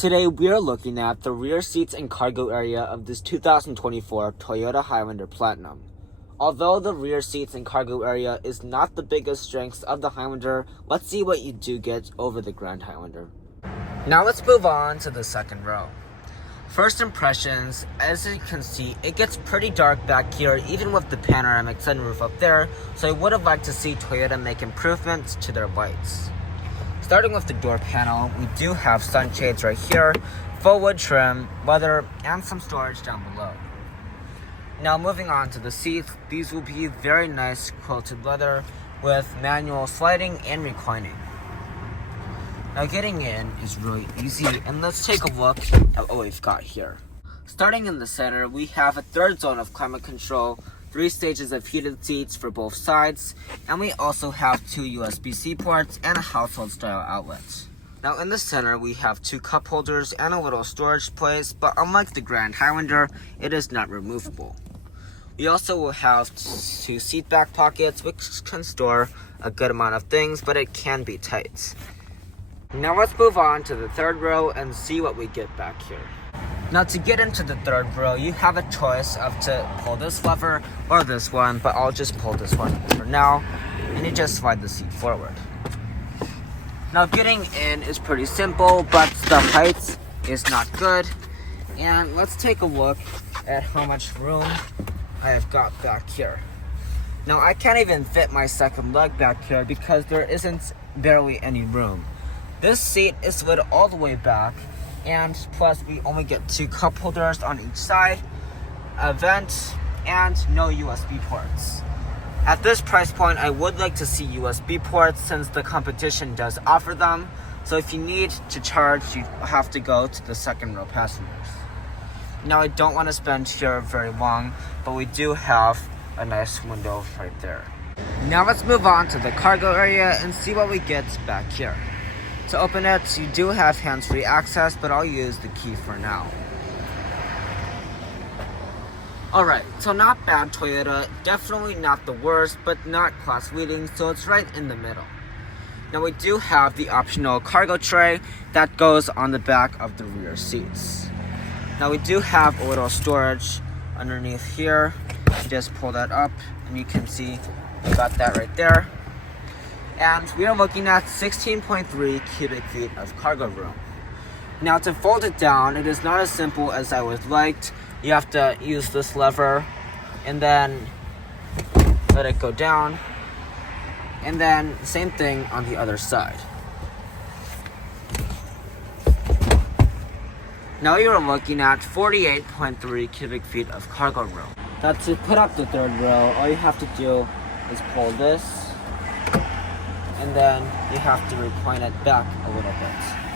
Today we are looking at the rear seats and cargo area of this 2024 Toyota Highlander Platinum. Although the rear seats and cargo area is not the biggest strengths of the Highlander, let's see what you do get over the Grand Highlander. Now let's move on to the second row. First impressions, as you can see, it gets pretty dark back here even with the panoramic sunroof up there, so I would have liked to see Toyota make improvements to their lights. Starting with the door panel, we do have sunshades right here, full wood trim, leather, and some storage down below. Now moving on to the seats, these will be very nice quilted leather with manual sliding and reclining. Now getting in is really easy, and let's take a look at what we've got here. Starting in the center, we have a third zone of climate control, 3 stages of heated seats for both sides, and we also have 2 USB-C ports and a household style outlet. Now in the center, we have 2 cup holders and a little storage place, but unlike the Grand Highlander, it is not removable. We also will have 2 seat back pockets, which can store a good amount of things, but it can be tight. Now let's move on to the third row and see what we get back here. Now to get into the third row, you have a choice of to pull this lever or this one, but I'll just pull this one for now, and you just slide the seat forward. Now getting in is pretty simple, but the height is not good. And let's take a look at how much room I have got back here. Now I can't even fit my second leg back here because there isn't barely any room. This seat is slid all the way back, and plus we only get 2 cup holders on each side, a vent, and no USB ports. At this price point, I would like to see USB ports since the competition does offer them, so if you need to charge, you have to go to the second row passengers. Now I don't want to spend here very long, but we do have a nice window right there. Now let's move on to the cargo area and see what we get back here. To open it, you do have hands-free access, but I'll use the key for now. Alright, so not bad Toyota, definitely not the worst, but not class-leading, so it's right in the middle. Now we do have the optional cargo tray that goes on the back of the rear seats. Now we do have a little storage underneath here. You just pull that up, and you can see we got that right there. And we are looking at 16.3 cubic feet of cargo room. Now to fold it down, it is not as simple as I would like. You have to use this lever and then let it go down. And then same thing on the other side. Now you are looking at 48.3 cubic feet of cargo room. Now to put up the third row, all you have to do is pull this, and then you have to recline it back a little bit.